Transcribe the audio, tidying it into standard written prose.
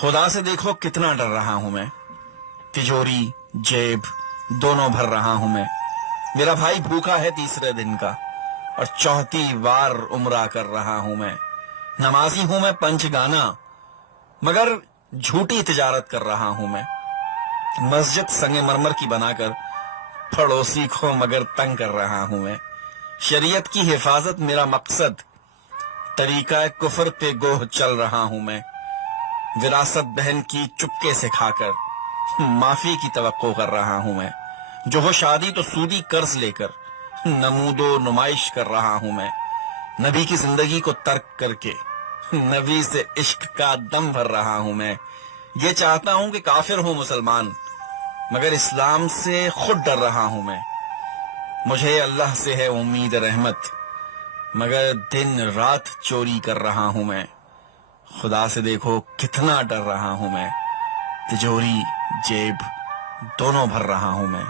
खुदा से देखो कितना डर रहा हूं मैं, तिजोरी जेब दोनों भर रहा हूं मैं। मेरा भाई भूखा है तीसरे दिन का और चौथी बार उम्रा कर रहा हूं मैं। नमाजी हूं मैं पंचगाना मगर झूठी तिजारत कर रहा हूं मैं। मस्जिद संगमरमर की बनाकर पड़ोसी को मगर तंग कर रहा हूं मैं। शरीयत की हिफाजत मेरा मकसद, तरीका कुफर पे गोह चल रहा हूं मैं। विरासत बहन की चुपके से खाकर माफी की तवक्को कर रहा हूं मैं। जो हो शादी तो सूदी कर्ज लेकर नमूदो नुमाइश कर रहा हूं मैं। नबी की जिंदगी को तर्क करके नबी से इश्क का दम भर रहा हूं मैं। ये चाहता हूं कि काफिर हूं मुसलमान मगर इस्लाम से खुद डर रहा हूं मैं। मुझे अल्लाह से है उम्मीद रहमत मगर दिन रात चोरी कर रहा हूं मैं। खुदा से देखो कितना डर रहा हूं मैं, तिजोरी जेब दोनों भर रहा हूं मैं।